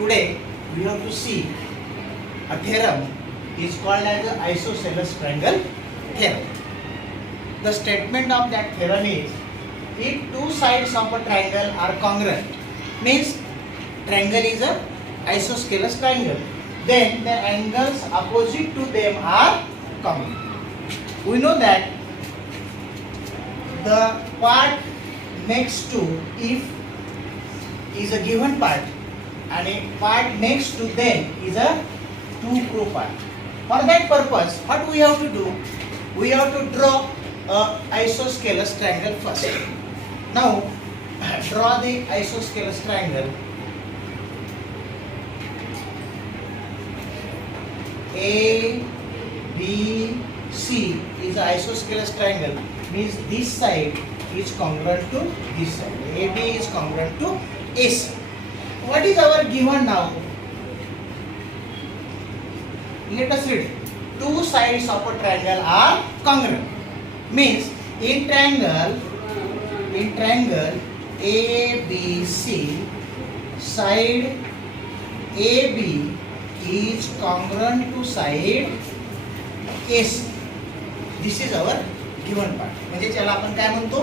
Today we have to see a theorem is called as the isosceles triangle theorem. The statement of that theorem is if two sides of a triangle are congruent, means triangle is a isosceles triangle, then the angles opposite to them are congruent. We know that the part next to if is a given part and a part next to them is a to prove part. For that purpose, what we have to do? We have to draw a isosceles triangle first. Now, draw the isosceles triangle. A, B, C is an isosceles triangle. Means this side is congruent to this side. AB is congruent to AC. What is our given now? Let us read. Two sides of a triangle are congruent. Means in triangle ABC, side AB is congruent to side AC. This is our given part. म्हणजे त्याला आपण काय म्हणतो?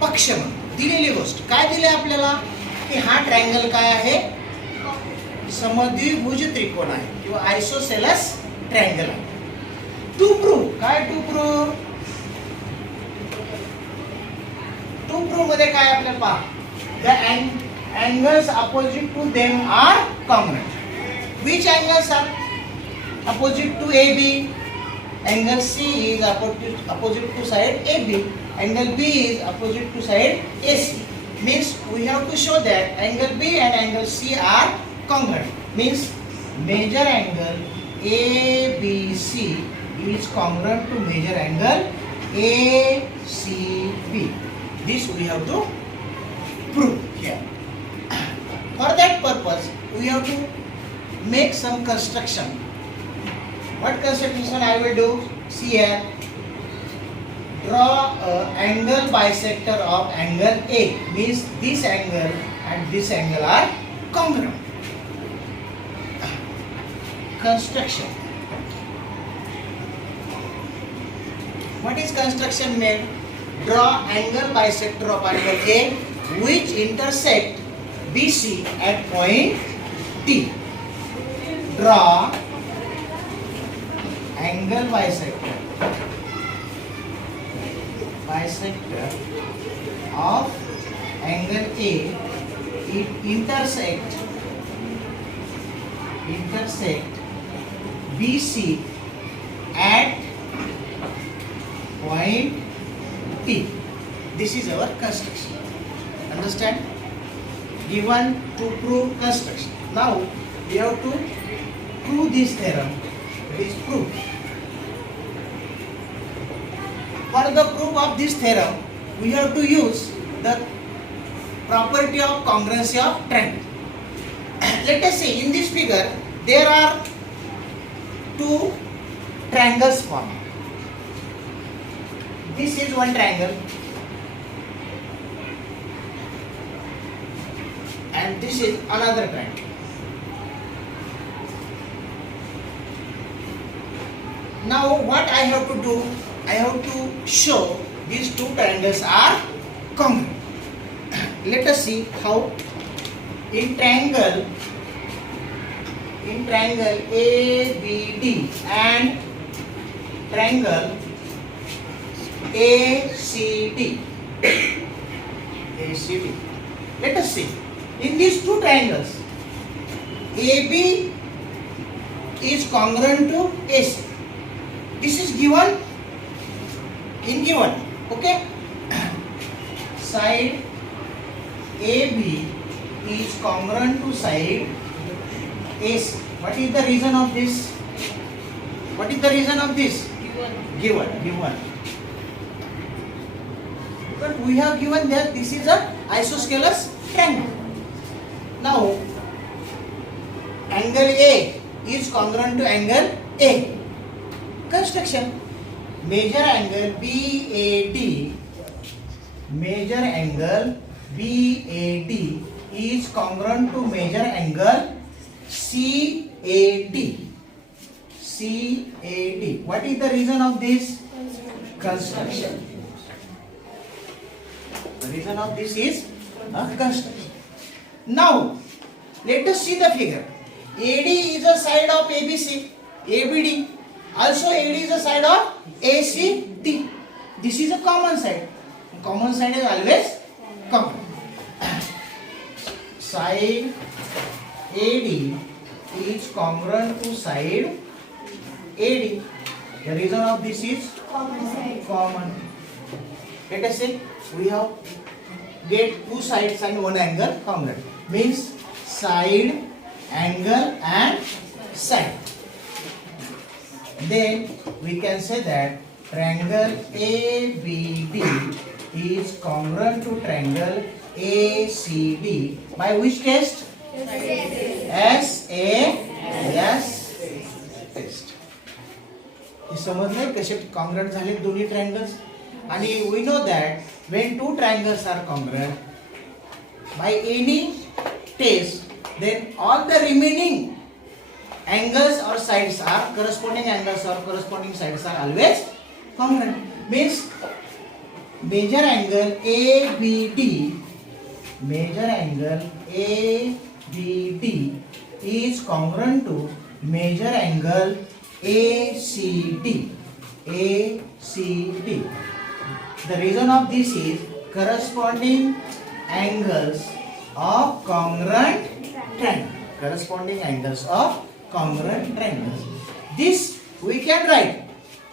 पक्ष म्हणतो. दिलेली गोष्ट काय दिले आपल्याला की हा ट्रायंगल काय आहे? समद्विभुज त्रिकोण आहे किंवा आयसोसेलस ट्रायंगल आहे. टू प्रूव्ह काय? टू प्रूव्ह मध्ये काय आपल्याला पहा the angles opposite to them are congruent. Which angles are opposite to AB? Angle C is opposite to side AB. Angle B is opposite to side AC. Means we have to show that angle B and angle C are congruent. Means major angle ABC is congruent to major angle ACB. This we have to prove here. For that purpose, we have to make some construction. What construction I will do? See here. Draw an angle bisector of angle A. Means this angle and this angle are congruent. Construction. What is construction made? Draw angle bisector of angle A which intersect BC at point D. Draw angle bisector of angle A. It intersect BC at point T. This is our construction. Understand? Given to prove construction. Now we have to prove this theorem. It is proof. For the proof of this theorem, we have to use the property of congruency of triangle. Let us see in this figure there are two triangles formed. This is one triangle and this is another triangle. Now what I have to do? I have to show these two triangles are congruent. Let us see how. In triangle ABD and triangle ACD. Let us see. In these two triangles, AB is congruent to AC. This is given in given. Okay. Side AB is congruent to side AC. What is the reason of this? What is the reason of this? Given. But we have given that this is a isosceles triangle. Now angle A is congruent to angle A. Construction. Major angle BAD is congruent to major angle CAD. CAD. What is the reason of this? Construction. The reason of this is construction. Now, let us see the figure. AD is a side of ABC. ABD. Also, AD is a side of ACD. This is a common side. Common side is always common. Side AD is congruent to side AD. The reason of this is common. Let us say we have get two sides and one angle congruent. Means side, angle and side. Then we can say that triangle ABD is congruent to triangle ACD by which test? SAS test. हे समजले कसे congruent झाले दोन्ही triangles आणि we know that when two triangles are congruent by any test then all the remaining angles or sides are corresponding angles or corresponding sides are always congruent. Means major angle ABD is congruent to major angle ACD. The reason of this is corresponding angles of congruent triangles. Corresponding angles of congruent triangles. This we can write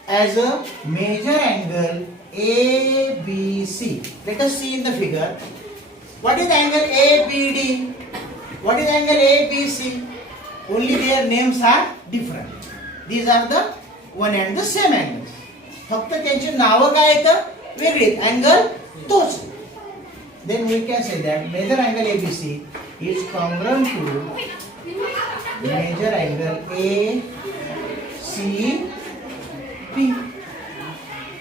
as a major angle ABC. Let us see in the figure. What is angle ABD? What is angle ABC? Only their names are different. These are the one and the same angles. फक्त त्यांची नाव काय आहेत वेगळी angle तोच. Then we can say that major angle ABC is congruent to major angle ACB.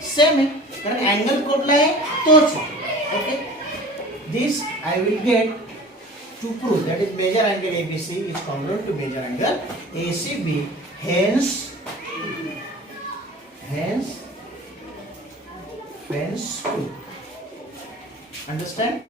Same आहे कारण angle कुठला आहे तोच. Okay. This I will get to prove that is major angle ABC is congruent to major angle ACB. Hence 2. Understand?